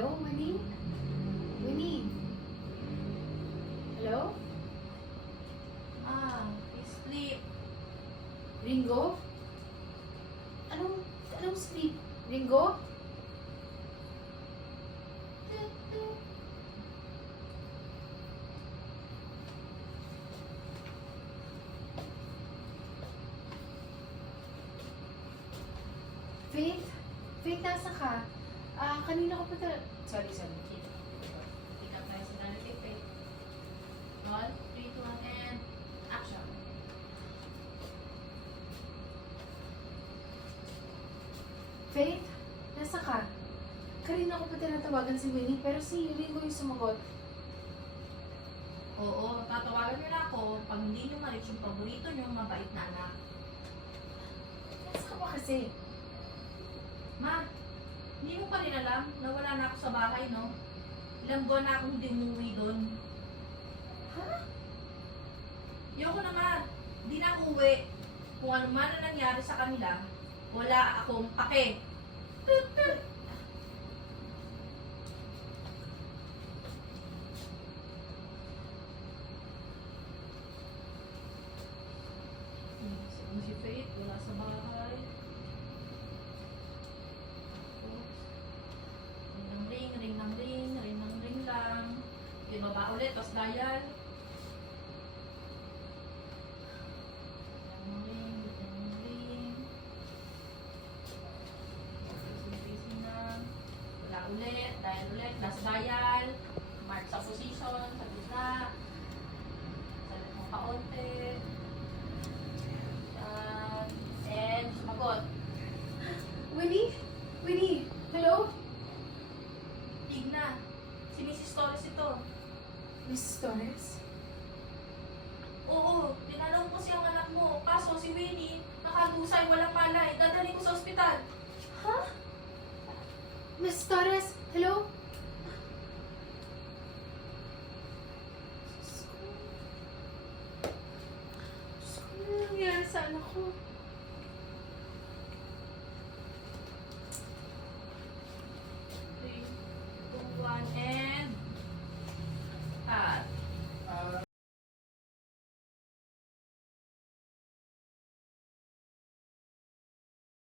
Hello, Winnie? Winnie? Hello? Sleep. Ringo? Anong sleep? Ringo? Faith? Faith, nasa ka? Kanina ko pa Sorry. Pick up tayo sa narrative, Faith. 1, 3, 2, 1, and action. Faith? Nasa ka? Kanina ko pa tinatawagan si Winnie, pero si Ringo yung sumagot. Oo, tatawagan nyo na ako pag hindi nyo ma-reach yung paborito nyo mabait na anak. Nasa ka ba kasi? Ma, hindi mo pa rin alam na wala na ako sa bahay, no? Ilang buwan na akong hindi umuwi doon. Ha? Ayoko na, Ma. Hindi na ako uwi. Kung ano man ang nangyari sa kanila, wala akong pake. Tut, tut. Si Faith, wala sa bahay. Ring ng ring lang. Yung baba ulit, tapos dial. Ring. Busy na. Wala ulit, dial ulit, last dial. Mark sa position, sa gitna. Salit mo kaunti. And sumagot. Winnie? Winnie? Hello? Tigna. Si Mrs. Torres ito. Mrs. Torres? Oo, tinanong ko siyang anak mo. Kaso si Winnie, nakadusay, walang malay. Dadalhin ko sa ospital. Ha? Mrs. Torres? Hello? Diyos ko. Diyos ko, ano nangyari sa anak ko?